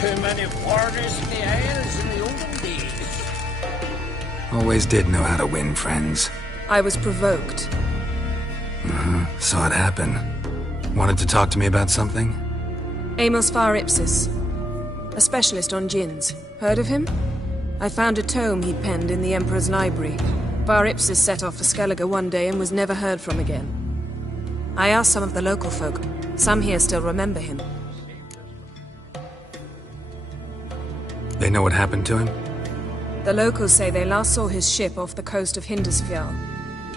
too many foreigners in the Isles in the olden days. Always did know how to win friends. I was provoked. Saw it happen. Wanted to talk to me about something? Amos Var Ipsis. A specialist on djinns. Heard of him? I found a tome he'd penned in the Emperor's library. Var Ipsis set off for Skellige one day and was never heard from again. I asked some of the local folk. Some here still remember him. They know what happened to him? The locals say they last saw his ship off the coast of Hindisfjall.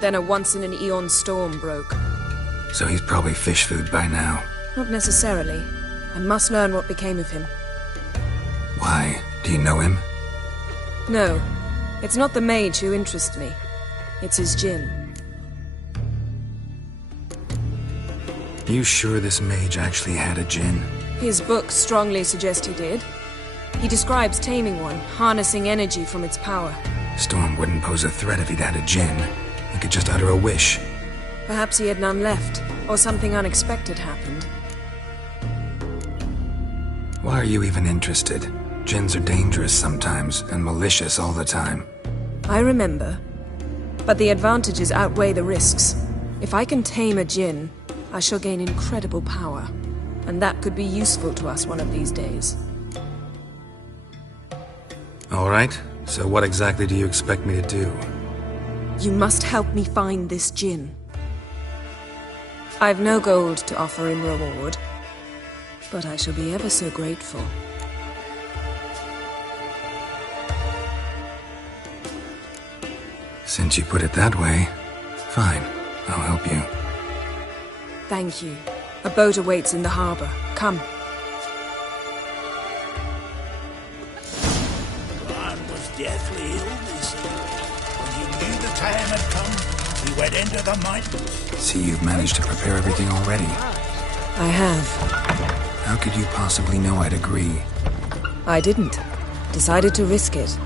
Then a once-in-an-eon storm broke. So he's probably fish food by now. Not necessarily. I must learn what became of him. Why? Do you know him? No. It's not the mage who interests me. It's his djinn. You sure this mage actually had a djinn? His books strongly suggest he did. He describes taming one, harnessing energy from its power. Storm wouldn't pose a threat if he'd had a djinn. He could just utter a wish. Perhaps he had none left, or something unexpected happened. Why are you even interested? Djinns are dangerous sometimes, and malicious all the time. I remember. But the advantages outweigh the risks. If I can tame a djinn, I shall gain incredible power. And that could be useful to us one of these days. All right. So what exactly do you expect me to do? You must help me find this djinn. I've no gold to offer in reward, but I shall be ever so grateful. Since you put it that way, fine. I'll help you. Thank you. A boat awaits in the harbor. Come. Deathly ill, they say. When he knew the time had come, he went into the mountains. See, you've managed to prepare everything already. I have. How could you possibly know I'd agree? I didn't. Decided to risk it.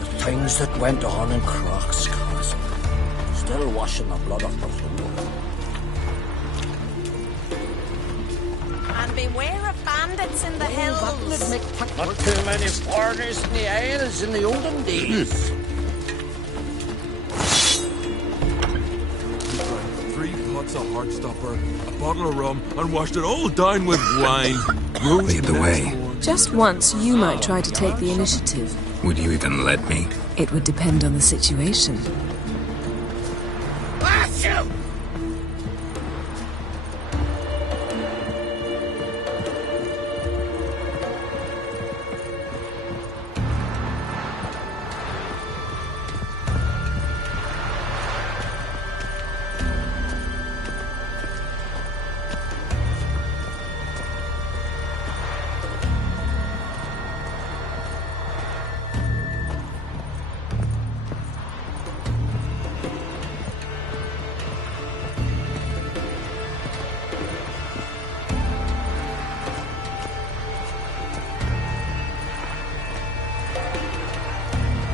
The things that went on in Croc's Castle, still washing the blood off the floor. And beware of bandits in the hills. Not too many foreigners in the Isles in the olden days. We drank 3 pots of Heartstopper, a bottle of rum, and washed it all down with wine. Lead the way. Just once, you might try to take the initiative. Would you even let me? It would depend on the situation. Achoo!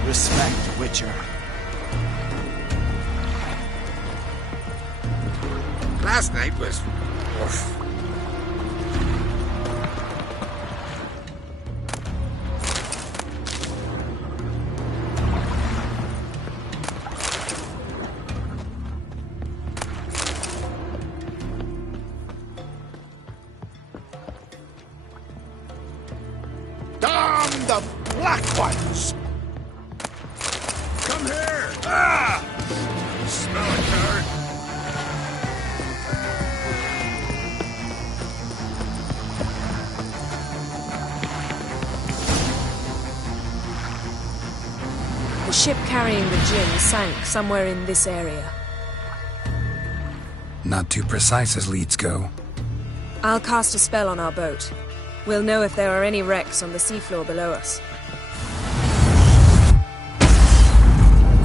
Respect, Witcher. Last night was... oof. Damn the black ones! Come here! Ah! Smell it, Karen? The ship carrying the djinn sank somewhere in this area. Not too precise as leads go. I'll cast a spell on our boat. We'll know if there are any wrecks on the seafloor below us.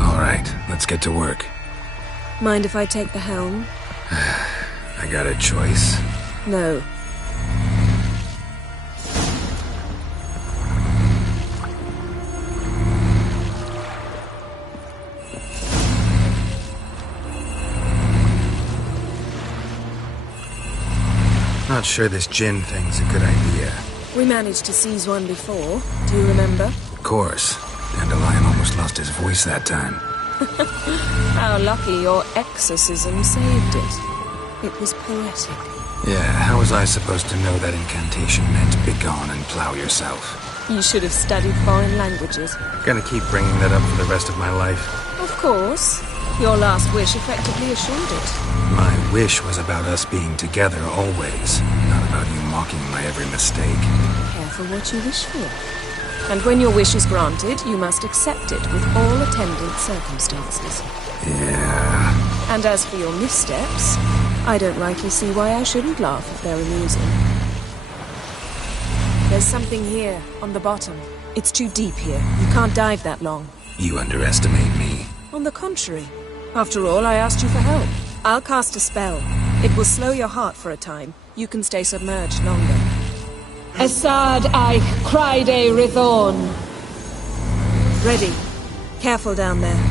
All right, let's get to work. Mind if I take the helm? I got a choice. No. not sure this djinn thing's a good idea. We managed to seize one before. Do you remember? Of course. Dandelion almost lost his voice that time. How lucky your exorcism saved it. It was poetic. Yeah, how was I supposed to know that incantation meant begone and plow yourself? You should have studied foreign languages. Gonna keep bringing that up for the rest of my life. Of course. Your last wish effectively assured it. My wish was about us being together always, not about you mocking my every mistake. Careful what you wish for. And when your wish is granted, you must accept it with all attendant circumstances. Yeah. And as for your missteps, I don't rightly see why I shouldn't laugh if they're amusing. There's something here, on the bottom. It's too deep here. You can't dive that long. You underestimate me. On the contrary. After all, I asked you for help. I'll cast a spell. It will slow your heart for a time. You can stay submerged longer. Esad I Kryde Rithorn. Ready. Careful down there.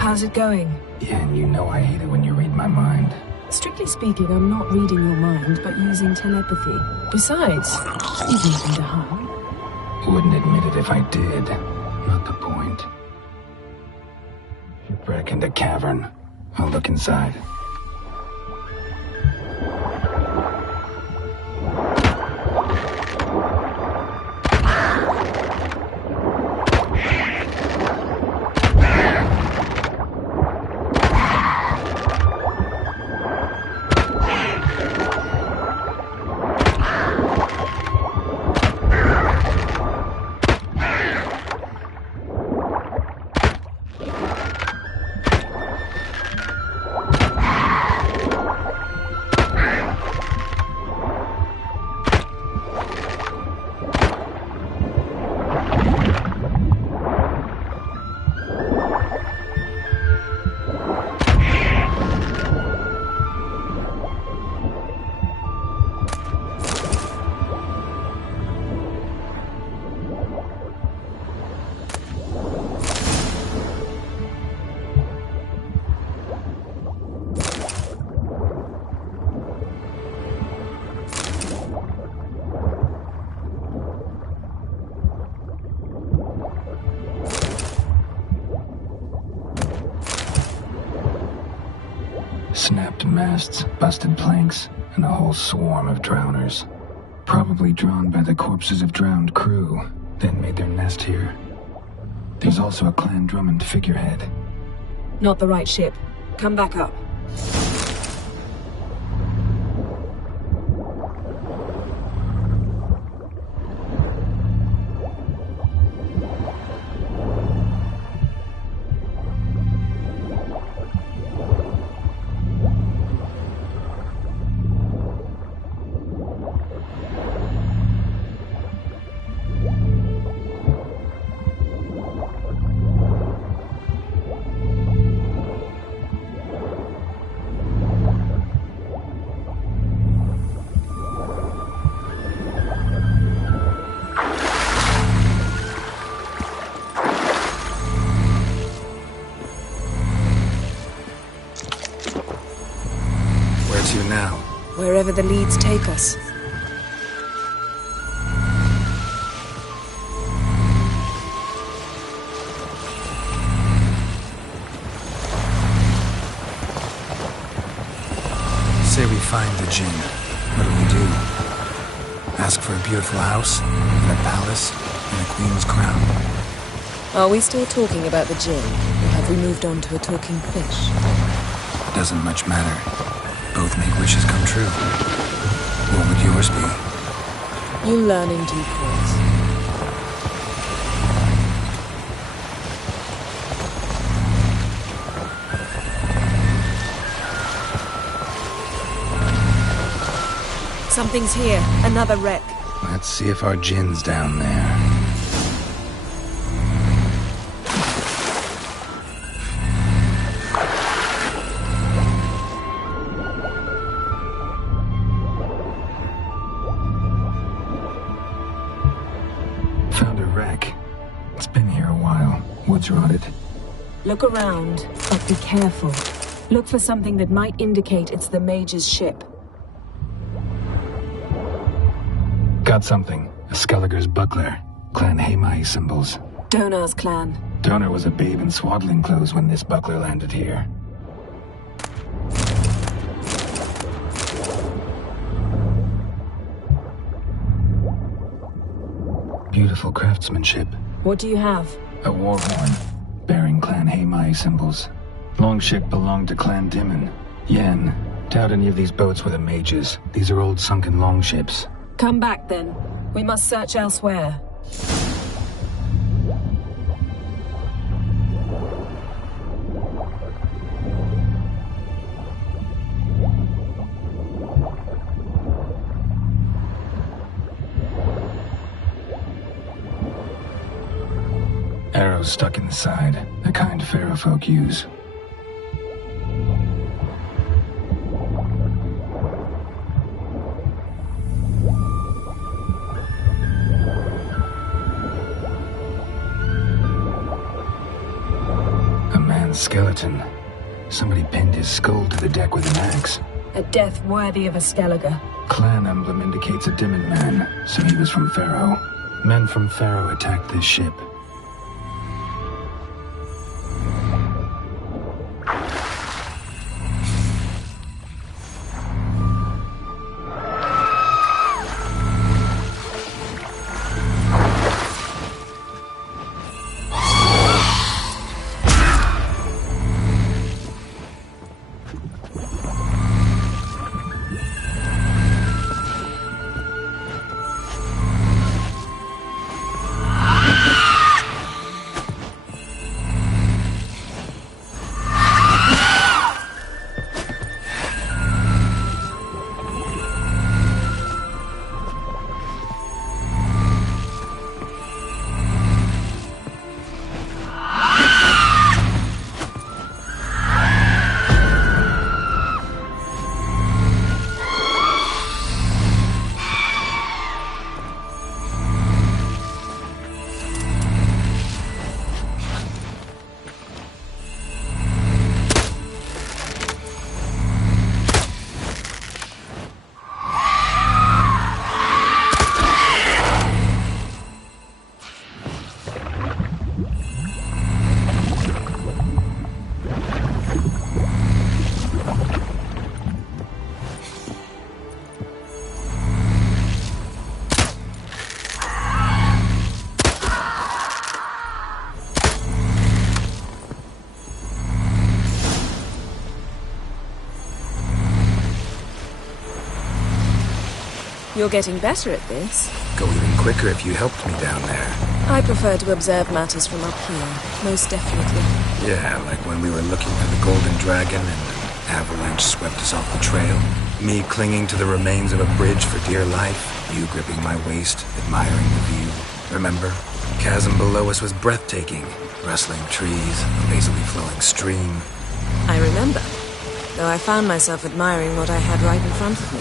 How's it going? Yeah, and you know I hate it when you read my mind. Strictly speaking, I'm not reading your mind, but using telepathy. Besides, you've nothing to hide. Wouldn't admit it if I did. Not the point. Shipwreck in the cavern. I'll look inside. Snapped masts, busted planks, and a whole swarm of drowners. Probably drawn by the corpses of drowned crew, then made their nest here. There's also a Clan Drummond figurehead. Not the right ship. Come back up. To now? Wherever the leads take us. Say we find the djinn. What do? Ask for a beautiful house? and a palace, and a queen's crown. Are we still talking about the djinn, or have we moved on to a talking fish? Doesn't much matter. Both make wishes come true. What would yours be? You'll learn in due course. Something's here. Another wreck. Let's see if our djinn's down there. Found a wreck. It's been here a while. Wood's rotted. Look around, but be careful. Look for something that might indicate it's the mage's ship. Got something. A Skellige's buckler. Clan Hamai symbols. Donar's clan. Donar was a babe in swaddling clothes when this buckler landed here. Beautiful craftsmanship. What do you have? A war horn, bearing Clan Hamai symbols. Longship belonged to Clan Dimon. Yen, doubt any of these boats were the mages. These are old sunken longships. Come back then. We must search elsewhere. Arrows stuck in the side, the kind pharaoh folk use. Skeleton. Somebody pinned his skull to the deck with an axe. A death worthy of a Skellige. Clan emblem indicates a Dimon man, so he was from Pharaoh. Men from Pharaoh attacked this ship. You're getting better at this. Go even quicker if you helped me down there. I prefer to observe matters from up here, most definitely. Yeah, like when we were looking for the Golden Dragon and an avalanche swept us off the trail. Me clinging to the remains of a bridge for dear life. You gripping my waist, admiring the view. Remember? The chasm below us was breathtaking. Rustling trees, a lazily flowing stream. I remember, though I found myself admiring what I had right in front of me.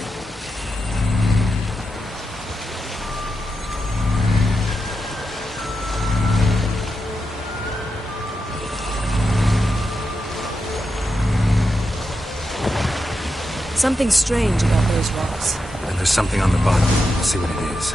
Something strange about those rocks. And there's something on the bottom. We'll see what it is.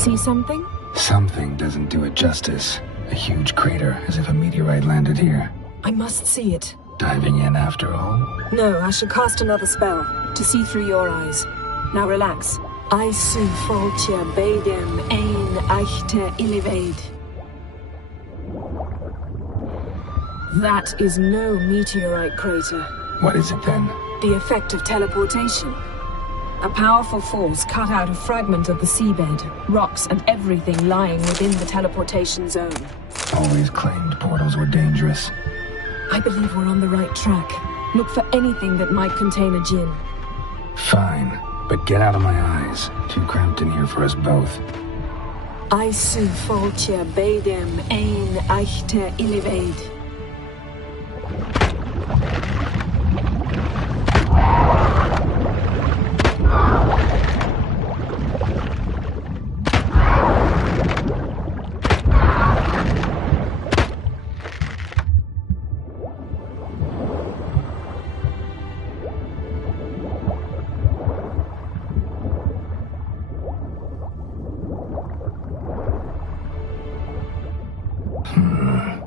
See something? Something doesn't do it justice. A huge crater, as if a meteorite landed here. I must see it. Diving in after all? No, I should cast another spell, to see through your eyes. Now relax. I su foltje bedem ein echte illivaid. That is no meteorite crater. What is it then? The effect of teleportation. A powerful force cut out a fragment of the seabed, rocks and everything lying within the teleportation zone. Always claimed portals were dangerous. I believe we're on the right track. Look for anything that might contain a djinn. Fine, but get out of my eyes. Too cramped in here for us both. I su foltje bedem ein echte illivaid.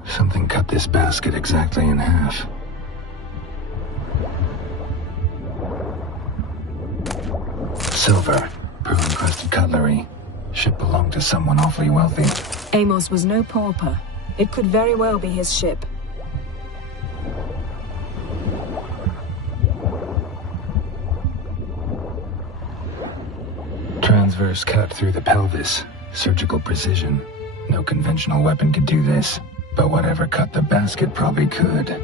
Something cut this basket exactly in half. Silver, pearl-encrusted cutlery. Ship belonged to someone awfully wealthy. Amos was no pauper. It could very well be his ship. Transverse cut through the pelvis. Surgical precision. No conventional weapon could do this, but whatever cut the basket probably could.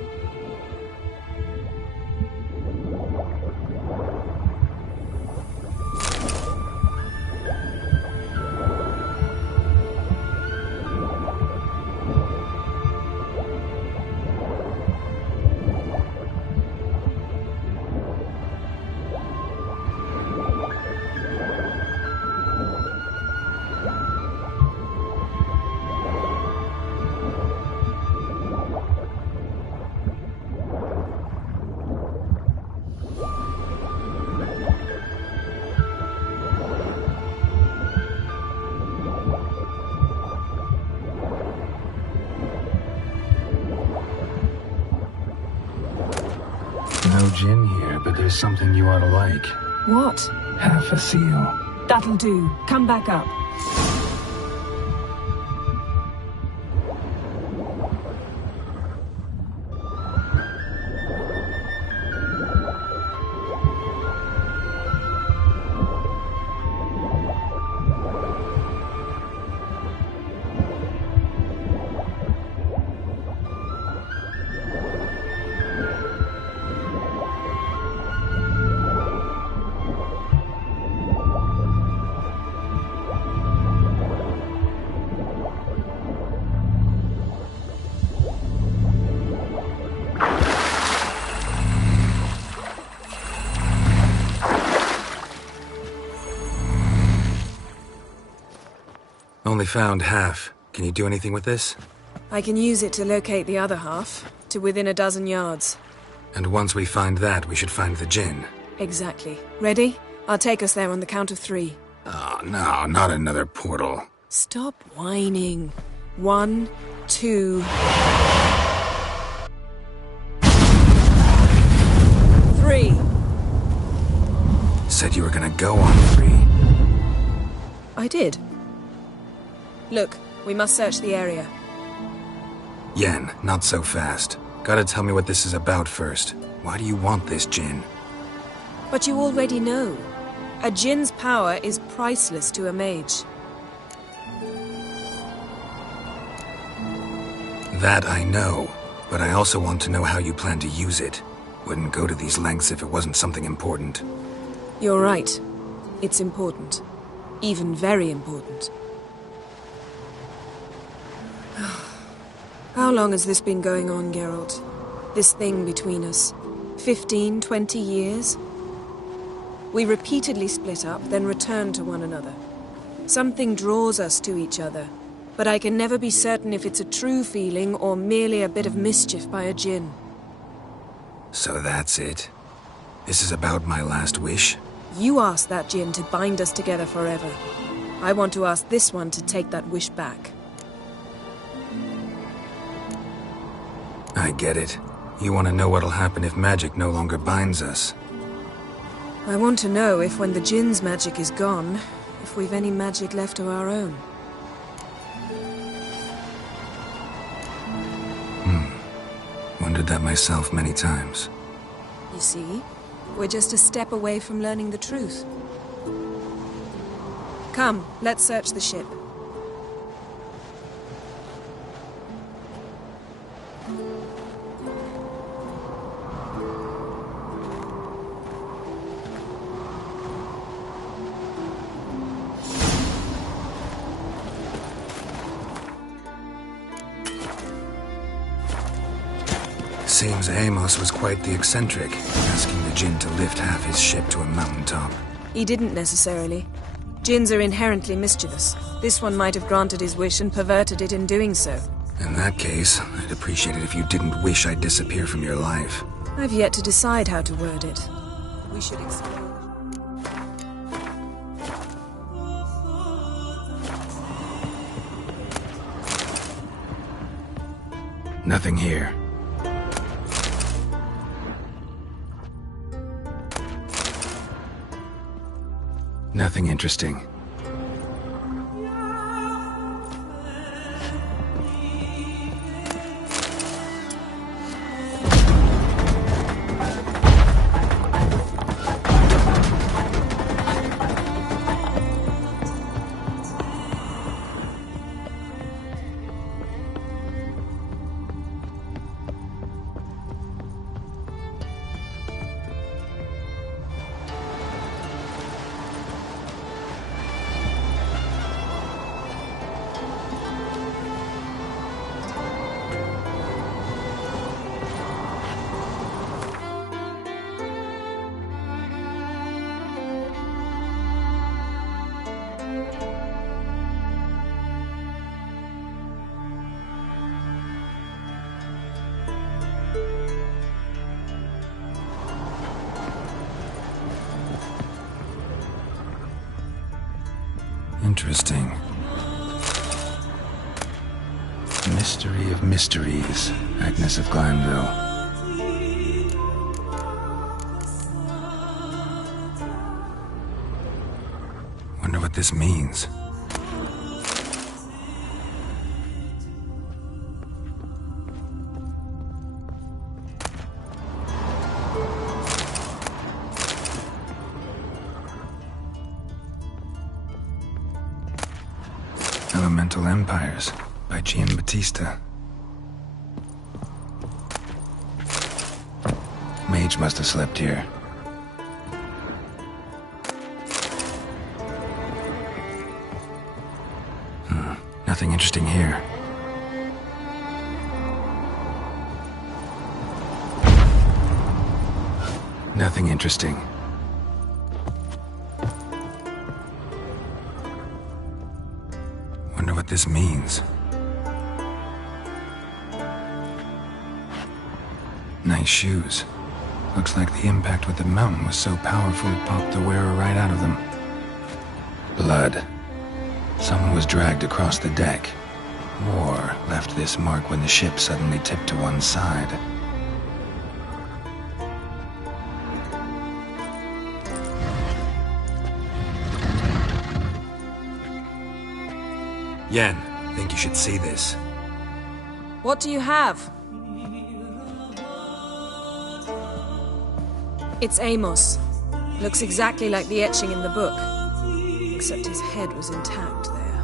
No gin here, but there's something you ought to like. What? Half a seal. That'll do. Come back up. Only found half. Can you do anything with this? I can use it to locate the other half, to within a dozen yards. And once we find that, we should find the gin. Exactly. Ready? I'll take us there on the count of 3. Oh, no, not another portal. Stop whining. 1, 2... 3. Said you were gonna go on 3. I did. Look, we must search the area. Yen, not so fast. Gotta tell me what this is about first. Why do you want this gin? But you already know. A djinn's power is priceless to a mage. That I know, but I also want to know how you plan to use it. Wouldn't go to these lengths if it wasn't something important. You're right. It's important. Even very important. How long has this been going on, Geralt? This thing between us? 15, 20 years? We repeatedly split up, then return to one another. Something draws us to each other, but I can never be certain if it's a true feeling or merely a bit of mischief by a djinn. So that's it. This is about my last wish? You asked that djinn to bind us together forever. I want to ask this one to take that wish back. I get it. You want to know what'll happen if magic no longer binds us. I want to know if when the Jinn's magic is gone, if we've any magic left of our own. Wondered that myself many times. You see? We're just a step away from learning the truth. Come, let's search the ship. Seems Amos was quite the eccentric, asking the Jinn to lift half his ship to a mountaintop. He didn't necessarily. Jinns are inherently mischievous. This one might have granted his wish and perverted it in doing so. In that case, I'd appreciate it if you didn't wish I'd disappear from your life. I've yet to decide how to word it. We should explore. Nothing here. Nothing interesting. Interesting. Mystery of mysteries, Agnes of Glanville. Wonder what this means. Elemental Empires by Giambattista. Mage must have slept here. Nothing interesting here. Nothing interesting. Wonder what this means. Nice shoes. Looks like the impact with the mountain was so powerful it popped the wearer right out of them. Blood. Someone was dragged across the deck. War left this mark when the ship suddenly tipped to one side. Yen, think you should see this. What do you have? It's Amos. Looks exactly like the etching in the book. Except his head was intact there.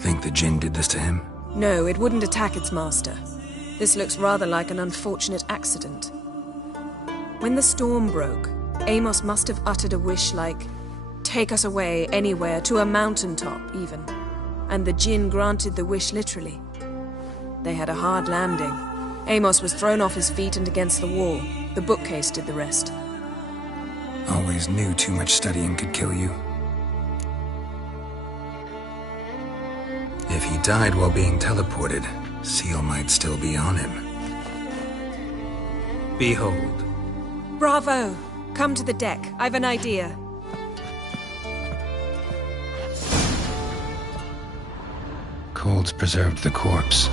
Think the Jinn did this to him? No, it wouldn't attack its master. This looks rather like an unfortunate accident. When the storm broke, Amos must have uttered a wish like, "Take us away, anywhere, to a mountaintop, even." And the Jinn granted the wish literally. They had a hard landing. Amos was thrown off his feet and against the wall. The bookcase did the rest. Always knew too much studying could kill you. If he died while being teleported, Seal might still be on him. Behold. Bravo! Come to the deck. I've an idea. folds preserved the corpse.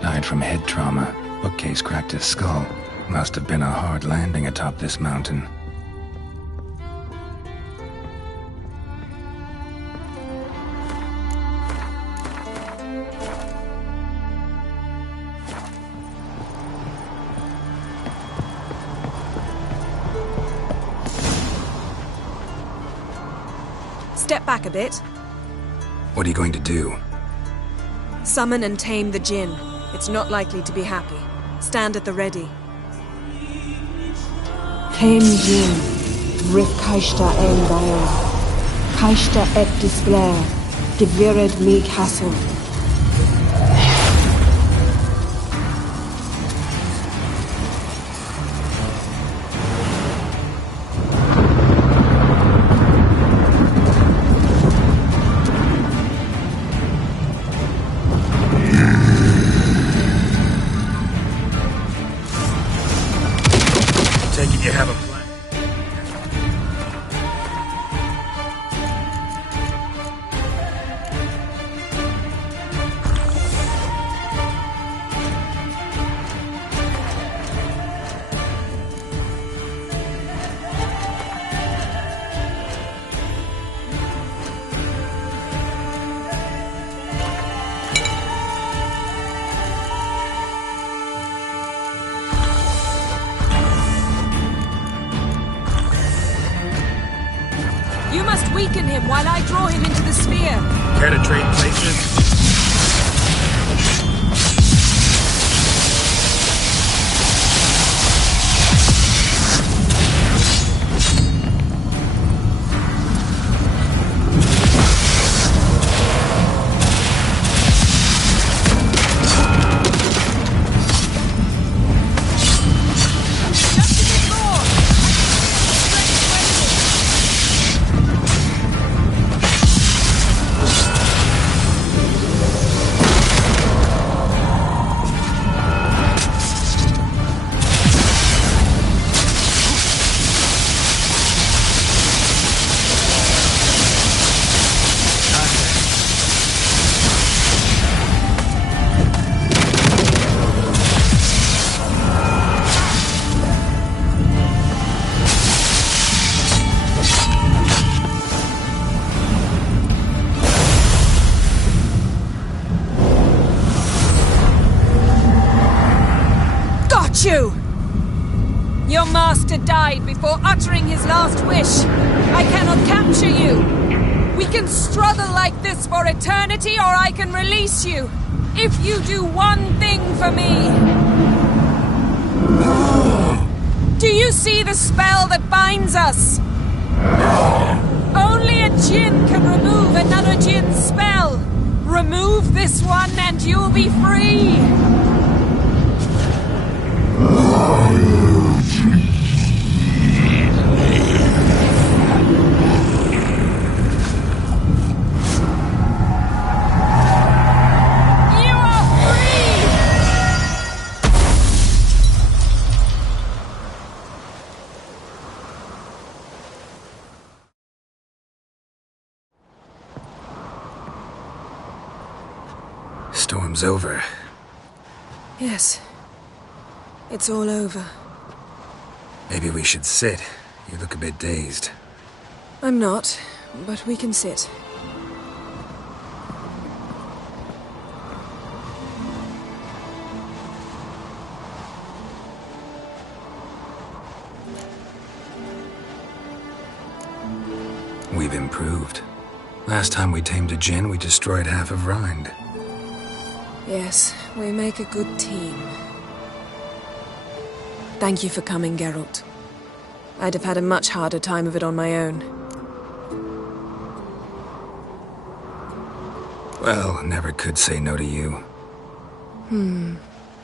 Died from head trauma. Bookcase cracked his skull. Must have been a hard landing atop this mountain. Step back a bit. What are you going to do? Summon and tame the Jinn. It's not likely to be happy. Stand at the ready. Tame Jinn, Rick Kaishta Engael, Kaishta et Disblair, Devired Meek Hassel. You have a plan? You must weaken him while I draw him into the sphere. Care to trade places? You! Your master died before uttering his last wish. I cannot capture you. We can struggle like this for eternity, or I can release you. If you do one thing for me. Do you see the spell that binds us? Only a Jinn can remove another Jinn's spell. Remove this one and you'll be free. Storm's over. Yes. It's all over. Maybe we should sit. You look a bit dazed. I'm not, but we can sit. We've improved. Last time we tamed a Jinn, we destroyed half of Rind. Yes, we make a good team. Thank you for coming, Geralt. I'd have had a much harder time of it on my own. Well, never could say no to you.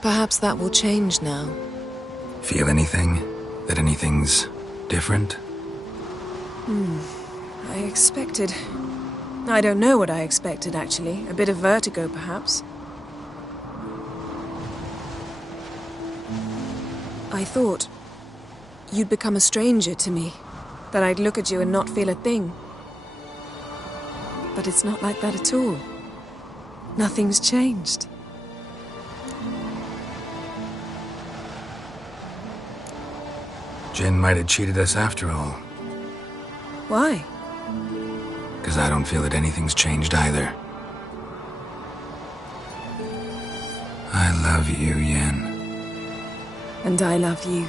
Perhaps that will change now. Feel anything? That anything's different? I expected... I don't know what I expected, actually. A bit of vertigo, perhaps. I thought you'd become a stranger to me, that I'd look at you and not feel a thing. But it's not like that at all. Nothing's changed. Jin might have cheated us after all. Why? Because I don't feel that anything's changed either. I love you, Yen. And I love you.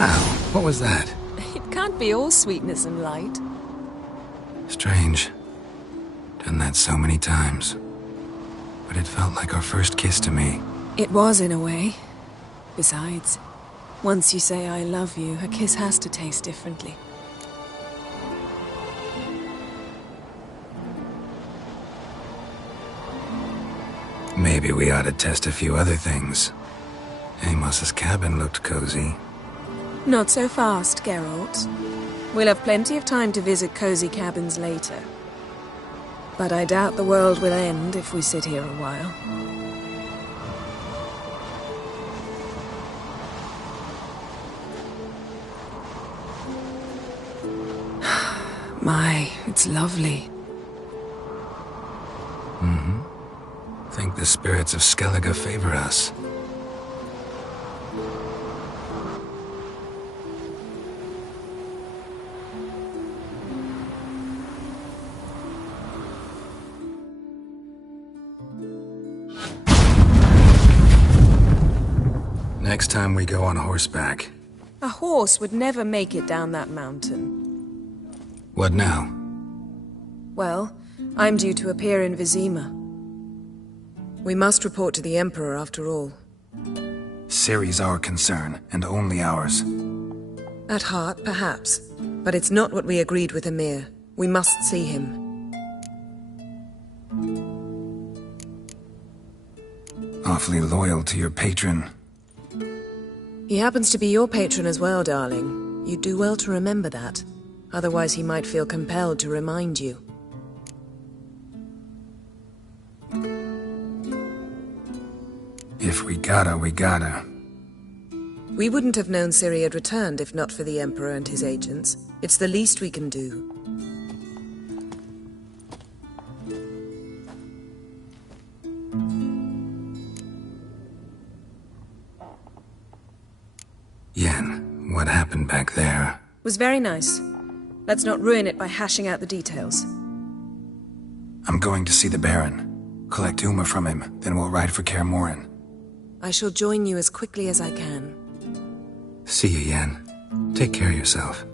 Ow, what was that? It can't be all sweetness and light. Strange. Done that so many times. But it felt like our first kiss to me. It was, in a way. Besides, once you say I love you, a kiss has to taste differently. Maybe we ought to test a few other things. Amos's cabin looked cozy. Not so fast, Geralt. We'll have plenty of time to visit cozy cabins later. But I doubt the world will end if we sit here a while. My, it's lovely. Mm-hmm. Think the spirits of Skellige favor us. Next time we go on horseback. A horse would never make it down that mountain. What now? Well, I'm due to appear in Vizima. We must report to the Emperor after all. Ciri's our concern, and only ours. At heart, perhaps. But it's not what we agreed with Emir. We must see him. Awfully loyal to your patron. He happens to be your patron as well, darling. You'd do well to remember that. Otherwise he might feel compelled to remind you. If we gotta, we gotta. We wouldn't have known Ciri had returned if not for the Emperor and his agents. It's the least we can do. Yen, what happened back there? Was very nice. Let's not ruin it by hashing out the details. I'm going to see the Baron. Collect Uma from him, then we'll ride for Kaer Morhen. I shall join you as quickly as I can. See you, Yen. Take care of yourself.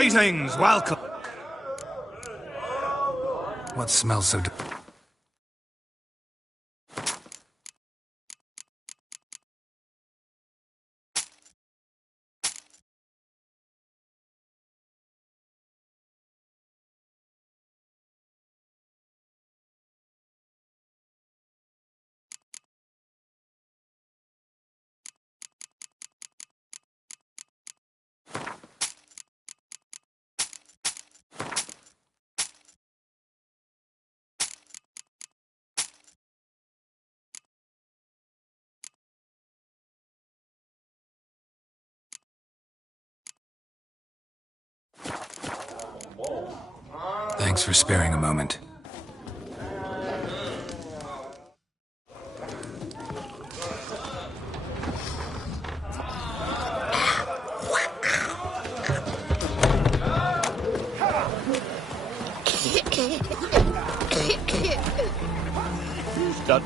Greetings, welcome. What smells so... Thanks for sparing a moment. Done.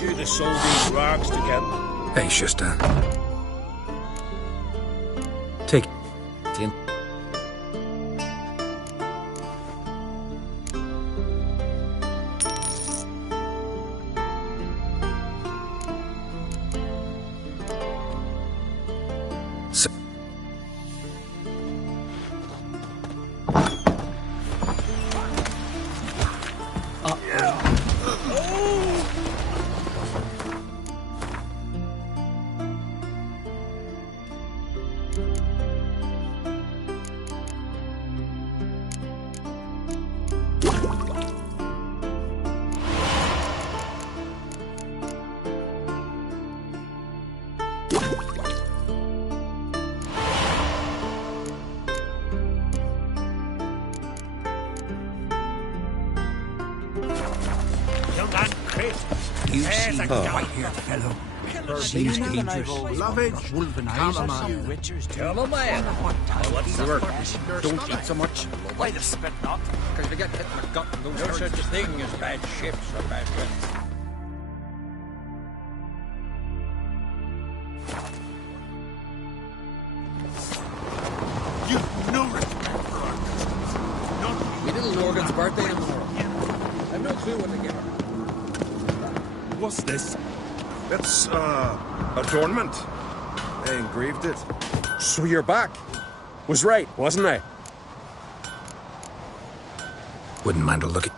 You to sew these rocks together. Hey, Schuster. Take it in. Young man, Chris. You There's see a white-haired fellow. Seems dangerous. Lovage, Wolven eyes. chamomile. What's the word? Don't eat so much. Why the spit not? Because you get hit in the gut and those No such a thing as bad ships or bad winds. You've no respect for our customs. None. We little Norgan's birthday tomorrow. I've no clue what to give her. What's this? It's, adornment. I engraved it. So you're back. Was right, wasn't I? Wouldn't mind a look at...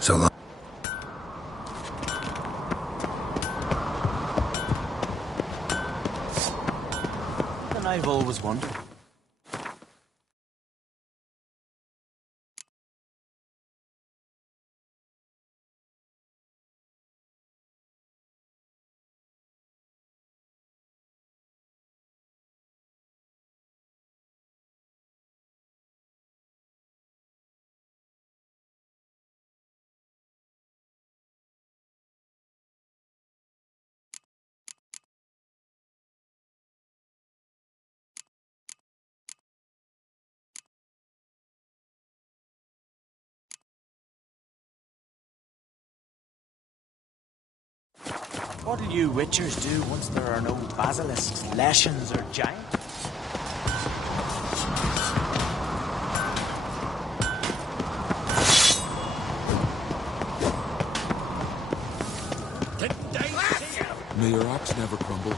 So long. And I've always wondered. What'll you witchers do once there are no basilisks, leshens, or giants? May your axe never crumble.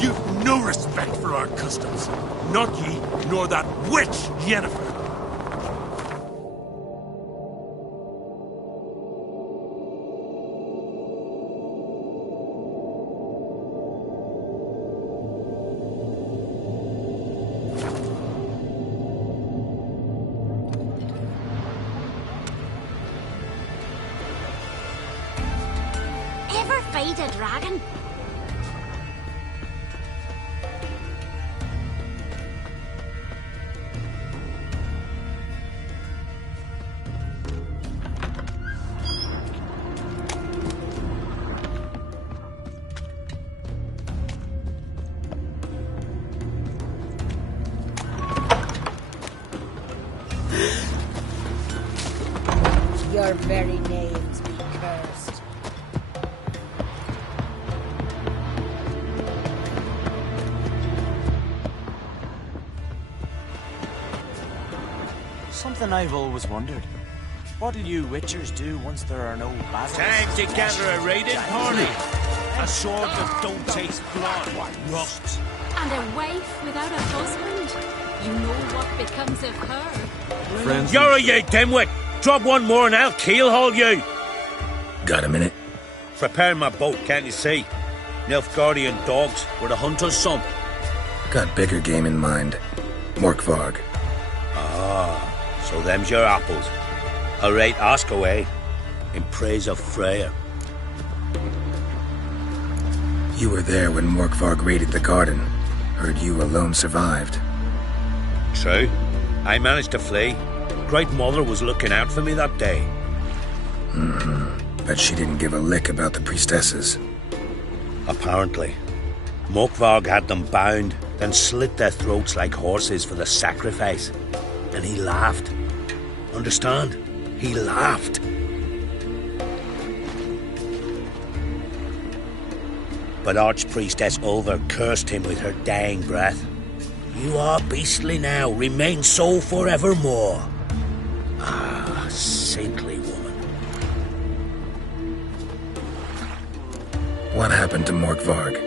You've no respect for our customs. Not ye, nor that witch, Yennefer. Ever fight a dragon? Your very names be cursed. Something I've always wondered. What'll you witchers do once there are no basilisks? Time to gather a raiding party. A sword that don't taste blood rusts. And a wife without a husband? You know what becomes of her. Friends. You're you dimwit! Drop one more and I'll keelhaul you! Got a minute? Prepare my boat, can't you see? Nilfgaardian dogs were the hunter's son. Got bigger game in mind. Morkvarg. Ah, so them's your apples. All right, ask away. In praise of Freya. You were there when Morkvarg raided the garden. Heard you alone survived. True. I managed to flee. Great Mother was looking out for me that day. But she didn't give a lick about the priestesses. Apparently. Morkvarg had them bound, then slit their throats like horses for the sacrifice. And he laughed. Understand? He laughed. But Archpriestess Ulver cursed him with her dying breath. You are beastly now, remain so forevermore. Ah, saintly woman. What happened to Morkvarg?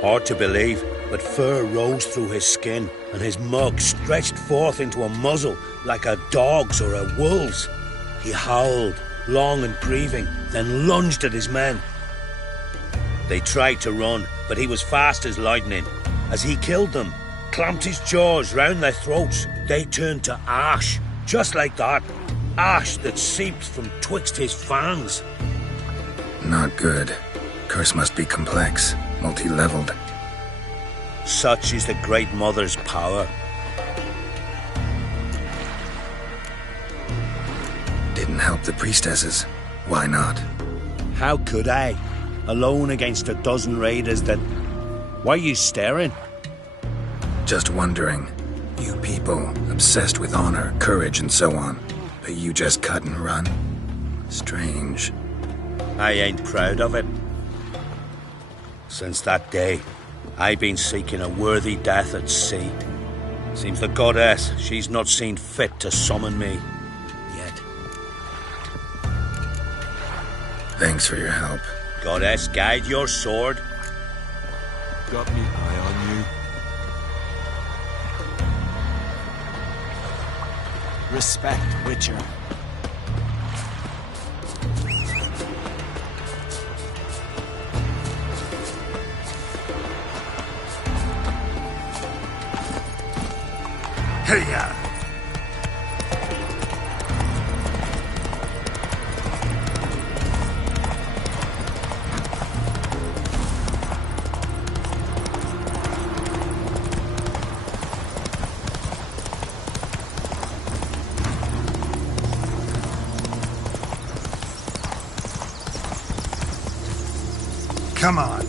Hard to believe, but fur rose through his skin, and his mug stretched forth into a muzzle like a dog's or a wolf's. He howled, long and grieving, then lunged at his men. They tried to run, but he was fast as lightning. As he killed them, clamped his jaws round their throats, they turned to ash. Just like that. Ash that seeped from twixt his fangs. Not good. Curse must be complex, multi-leveled. Such is the Great Mother's power. Didn't help the priestesses. Why not? How could I? Alone against a dozen raiders that... Why are you staring? Just wondering. You people, obsessed with honor, courage, and so on. But you just cut and run. Strange. I ain't proud of it. Since that day, I've been seeking a worthy death at sea. Seems the goddess, she's not seen fit to summon me. Yet. Thanks for your help. Goddess, guide your sword. Got me eye on you. Respect, Witcher. Hey-ya! Come on.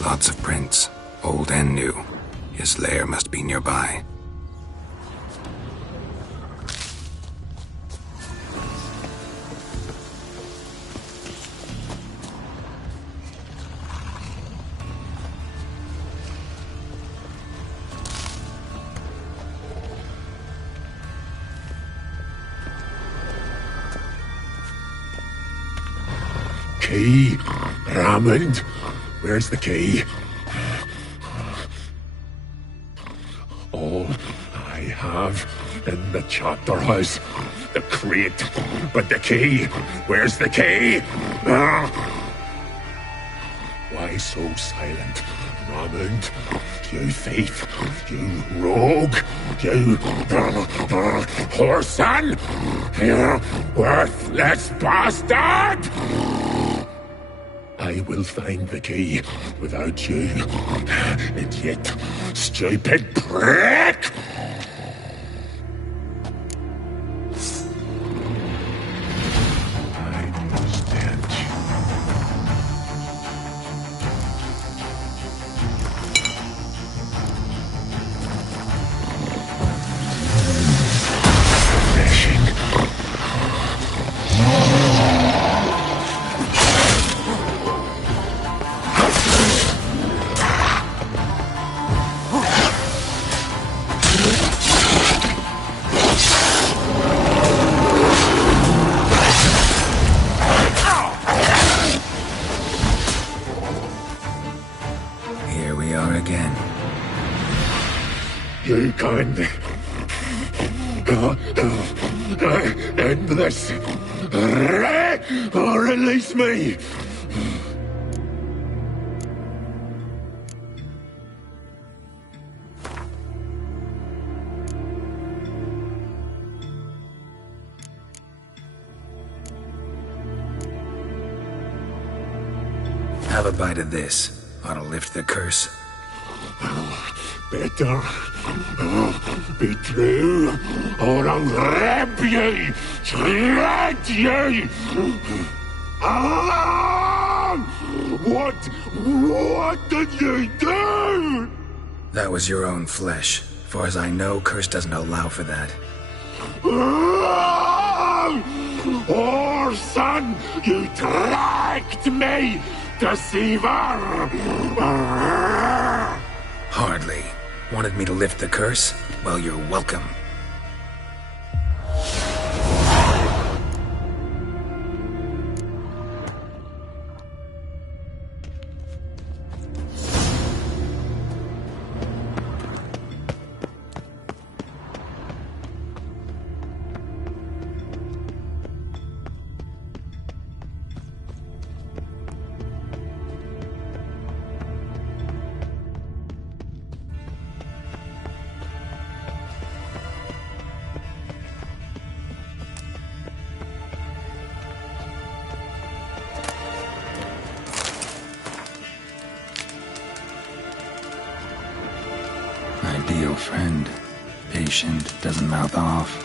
Lots of prints, old and new. His lair must be nearby. Key? Raymond? Where's the key? All I have in the chapter house. The crate. But the key? Where's the key? Why so silent, Raymond? You thief. You rogue. You whoreson. You worthless bastard! I will find the key without you, idiot, stupid prick! I understand you. You can't end this. Release me. Have a bite of this. Ought to lift the curse. Better be true, or I'll rip you, shred you. What did you do? That was your own flesh. Far as I know, curse doesn't allow for that. Son, you tricked me, deceiver! Hardly. Wanted me to lift the curse? Well, you're welcome. deal, friend. Patient, doesn't mouth off.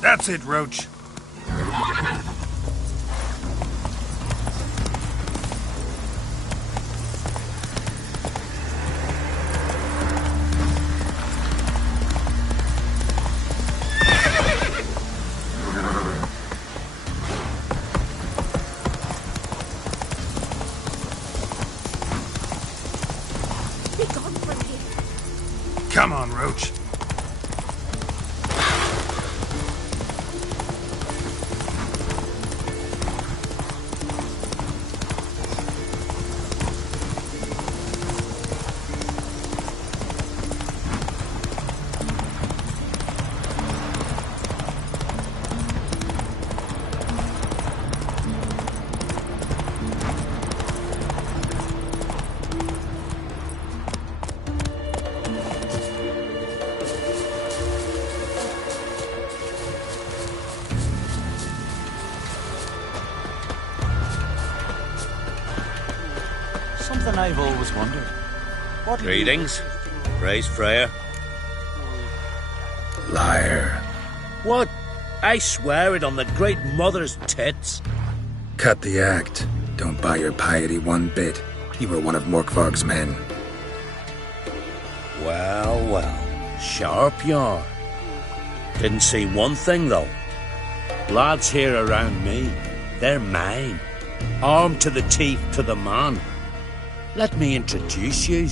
That's it, Roach. Be gone from here. Come on, Roach. Something I've always wondered. What Greetings. Praise Freya. Liar. What? I swear it on the Great Mother's tits. Cut the act. Don't buy your piety one bit. You were one of Morkvarg's men. Well, well. Sharp yarn. Didn't see one thing, though. Lads here around me, they're mine. Armed to the teeth to the man. Let me introduce you.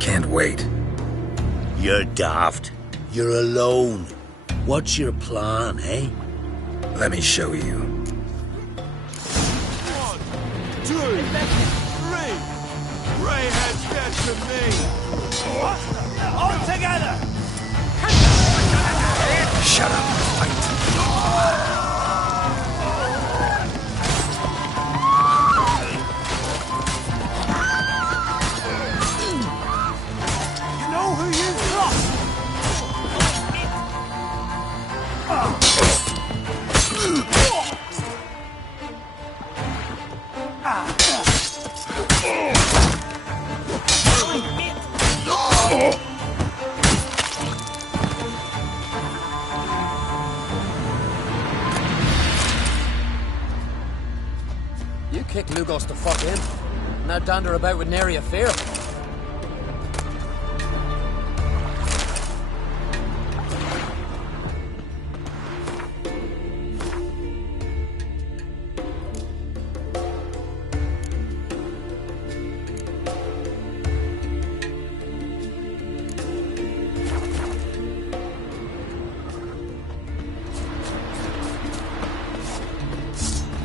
Can't wait. You're daft. You're alone. What's your plan, eh? Let me show you. 1, 2, 3. Greyheads get to me. All together! Shut up and fight. You know who you lost? You kicked Lugos the fuck in. Now dander about with nary a fear.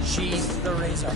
Sheath the razor.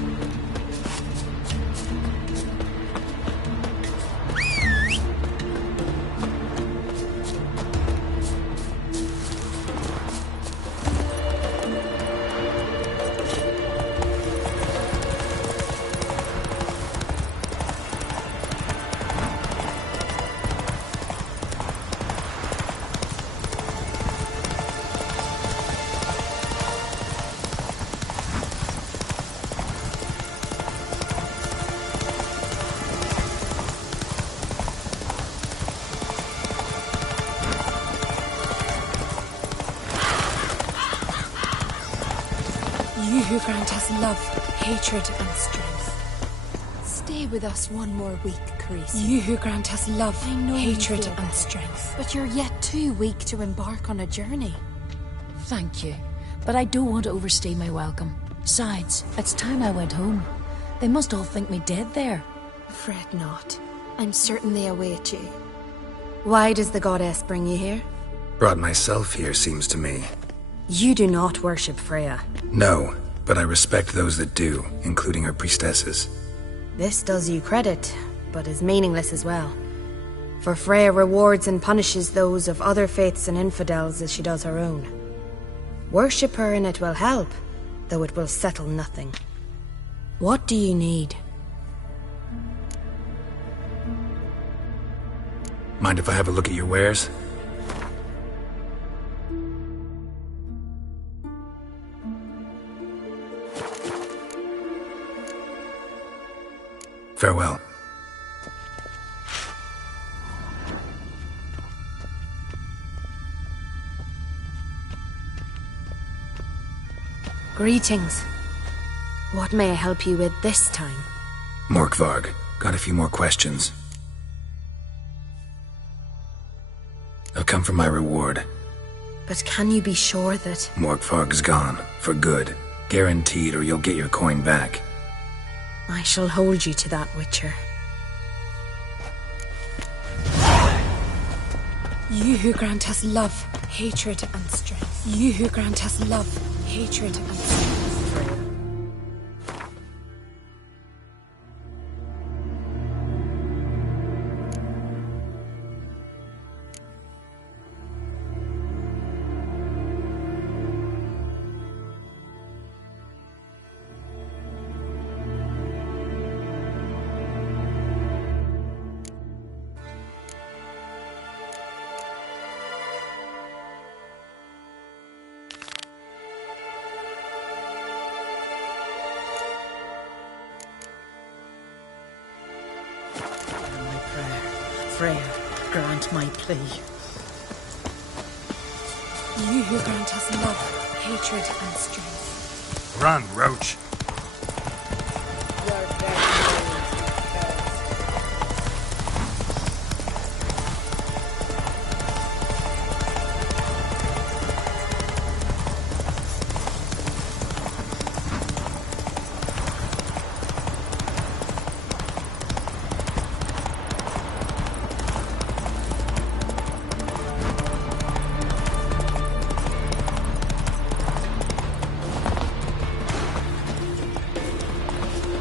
You who grant us love, hatred, and strength. Stay with us one more week, Crease. You who grant us love, hatred, and strength. But you're yet too weak to embark on a journey. Thank you, but I don't want to overstay my welcome. Besides, it's time I went home. They must all think me dead there. Fret not. I'm certain they await you. Why does the goddess bring you here? Brought myself here, seems to me. You do not worship Freya. No, but I respect those that do, including her priestesses. This does you credit, but is meaningless as well. For Freya rewards and punishes those of other faiths and infidels as she does her own. Worship her and it will help, though it will settle nothing. What do you need? Mind if I have a look at your wares? Farewell. Greetings. What may I help you with this time? Morkvarg, got a few more questions. I've come for my reward. But can you be sure that... Morkvarg's gone, for good. Guaranteed, or you'll get your coin back. I shall hold you to that, Witcher. You who grant us love, hatred, and strength. You who grant us love, hatred, and strength. Freya, grant my plea. You who grant us love, hatred, and strength. Run, Roach.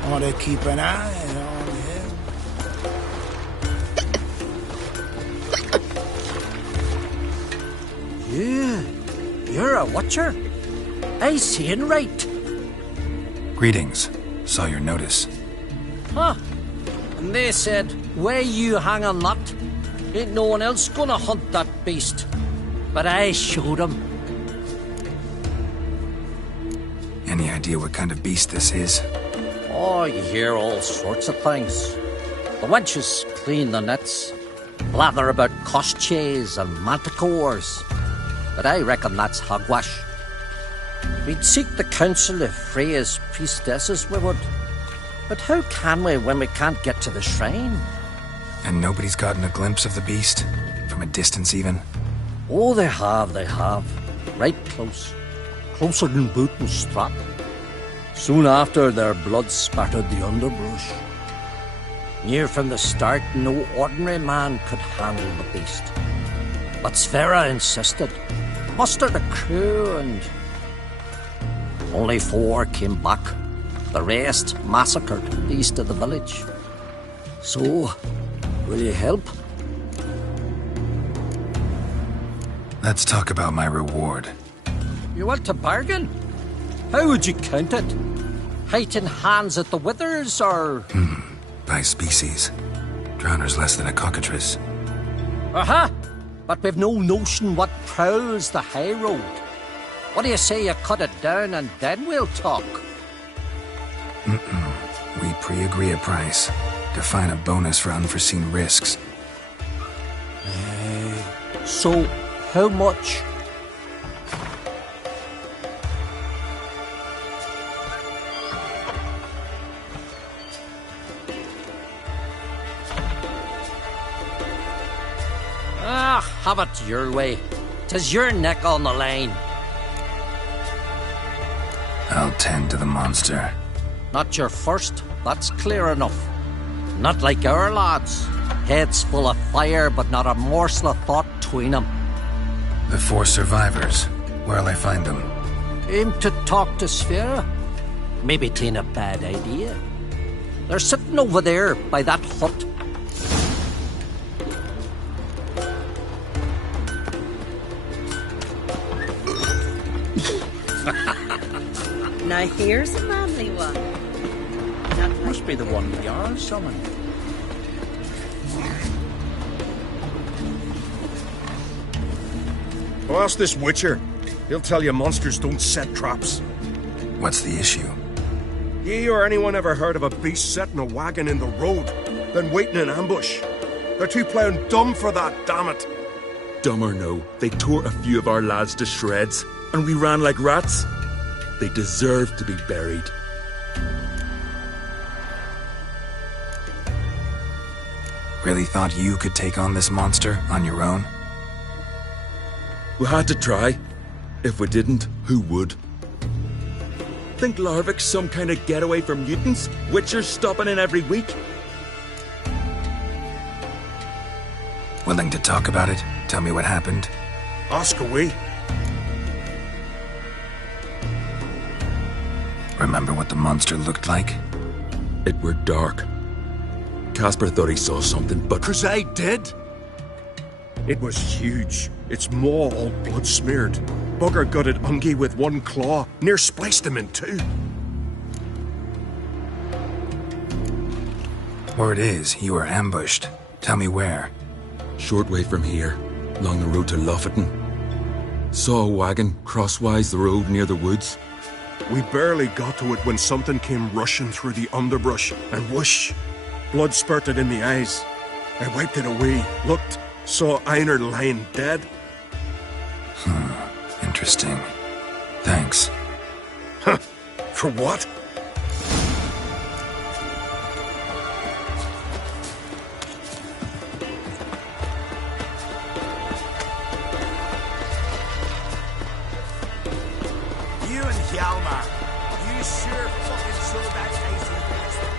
Ought to keep an eye on him. You're a watcher? I seeing right. Greetings. Saw your notice. Huh. And they said, where you hang on that, ain't no one else gonna hunt that beast. But I showed him. Any idea what kind of beast this is? Oh, you hear all sorts of things. The wenches clean the nets, blather about koshchays and manticores. But I reckon that's hogwash. We'd seek the counsel of Freya's priestesses, we would. But how can we when we can't get to the shrine? And nobody's gotten a glimpse of the beast? From a distance, even? Oh, they have. Right close. Closer than boot and strap. Soon after, their blood spattered the underbrush. Near from the start, no ordinary man could handle the beast. But Sverre insisted. Mustered a crew and... only 4 came back. The rest massacred east of the village. So, will you help? Let's talk about my reward. You want to bargain? How would you count it? Height in hands at the withers, or...? By species. Drowner's less than a cockatrice. Aha! But we've no notion what prowls the high road. What do you say you cut it down and then we'll talk? We pre-agree a price. Define a bonus for unforeseen risks. So, how much? Have it your way. 'Tis your neck on the line. I'll tend to the monster. Not your first, that's clear enough. Not like our lads. Heads full of fire, but not a morsel of thought between them. The 4 survivors. Where'll I find them? Aim to talk to Sverre? Maybe 'tain't a bad idea. They're sitting over there by that hut. Now here's a manly one. That must be the one we are summoned. Well, ask this Witcher. He'll tell you monsters don't set traps. What's the issue? Ye or anyone ever heard of a beast setting a wagon in the road, then waiting in ambush? They're too plowing dumb for that, damn it. Dumb or no, they tore a few of our lads to shreds, and we ran like rats. They deserve to be buried. Really thought you could take on this monster on your own? We had to try. If we didn't, who would? Think Larvik's some kind of getaway for mutants? Witchers stopping in every week? Willing to talk about it? Tell me what happened? Ask away. Remember what the monster looked like? It were dark. Casper thought he saw something, but... 'Cause I did. It was huge. Its maw all blood smeared. Bugger gutted Ungi with 1 claw, near spliced him in 2. Word is, you were ambushed. Tell me where. Short way from here, along the road to Lofferton. Saw a wagon crosswise the road near the woods. We barely got to it when something came rushing through the underbrush, and whoosh! Blood spurted in me eyes. I wiped it away, looked, saw Einar lying dead. Interesting. Thanks. Huh. For what? You and Hjalmar, you sure fucking showed that face in person.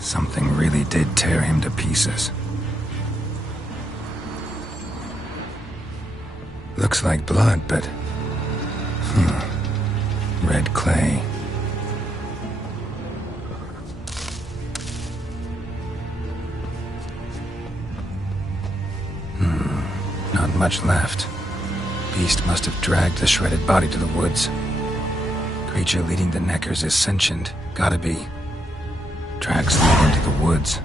Something really did tear him to pieces. Looks like blood, but... red clay. Not much left. Beast must have dragged the shredded body to the woods. Creature leading the Neckers is sentient. Gotta be. Tracks lead into the woods.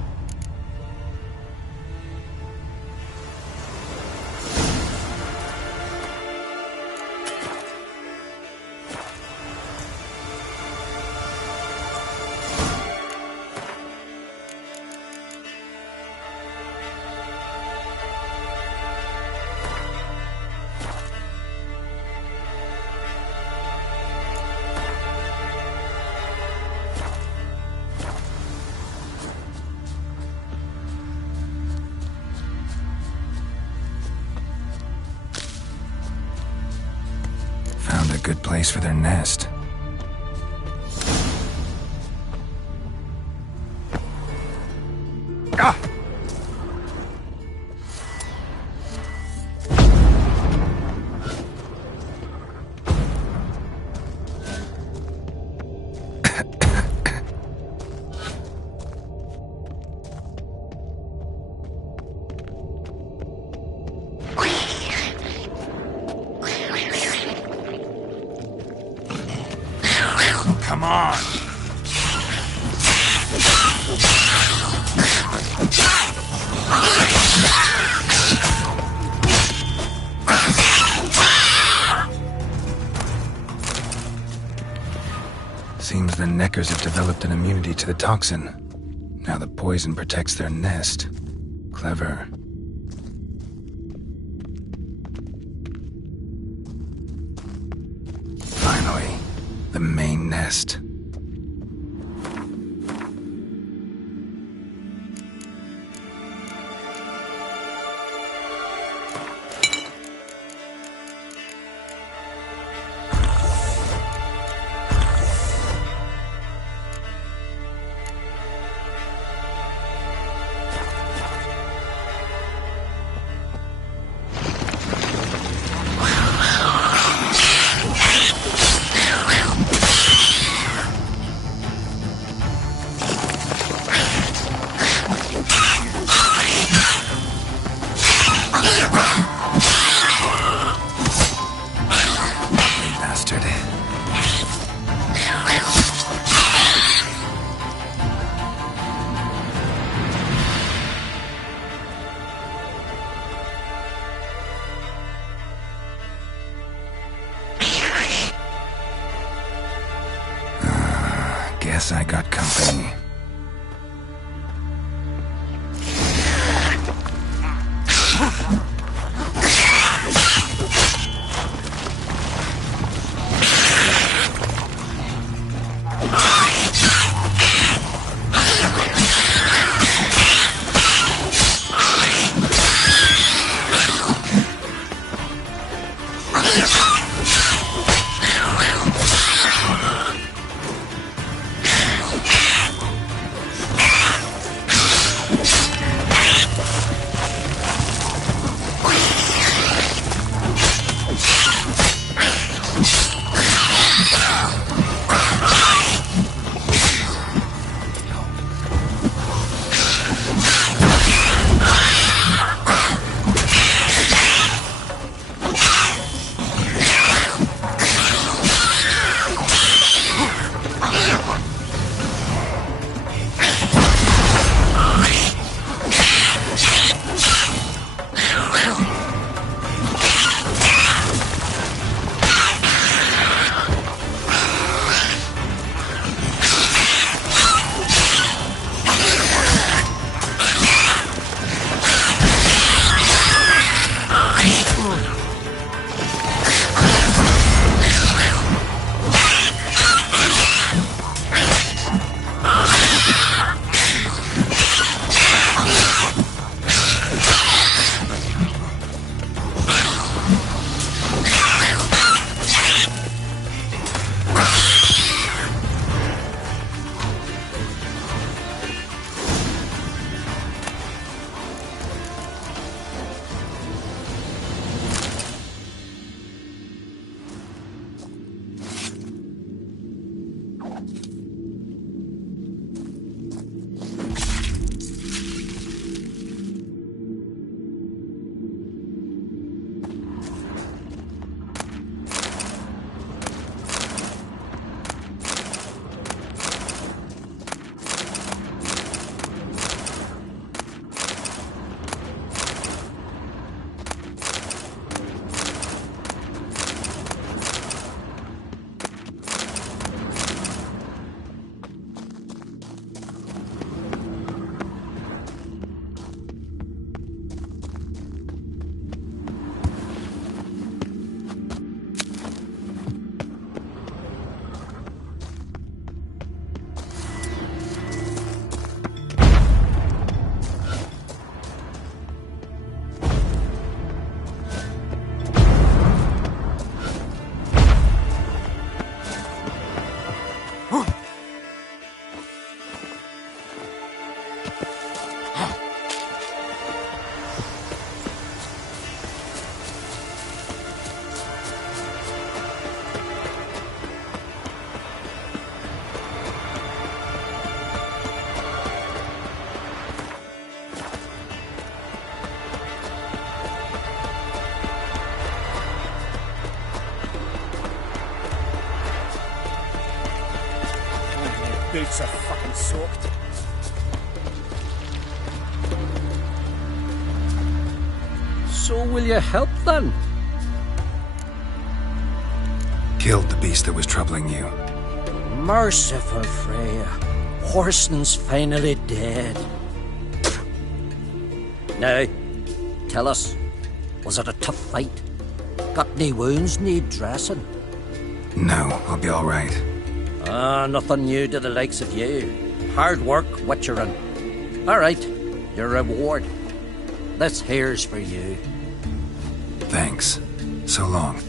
good place for their nest. Ah! Come on! Seems the Neckers have developed an immunity to the toxin. Now the poison protects their nest. Clever. Finally, the main nest. Guess I got company. boots are fucking soaked. So will you help then? Killed the beast that was troubling you. Merciful Freya. Horston's finally dead. Now, tell us, was it a tough fight? Got any wounds need dressing? No, I'll be all right. Nothing new to the likes of you. Hard work, witcherin'. All right, your reward. This here's for you. Thanks. So long.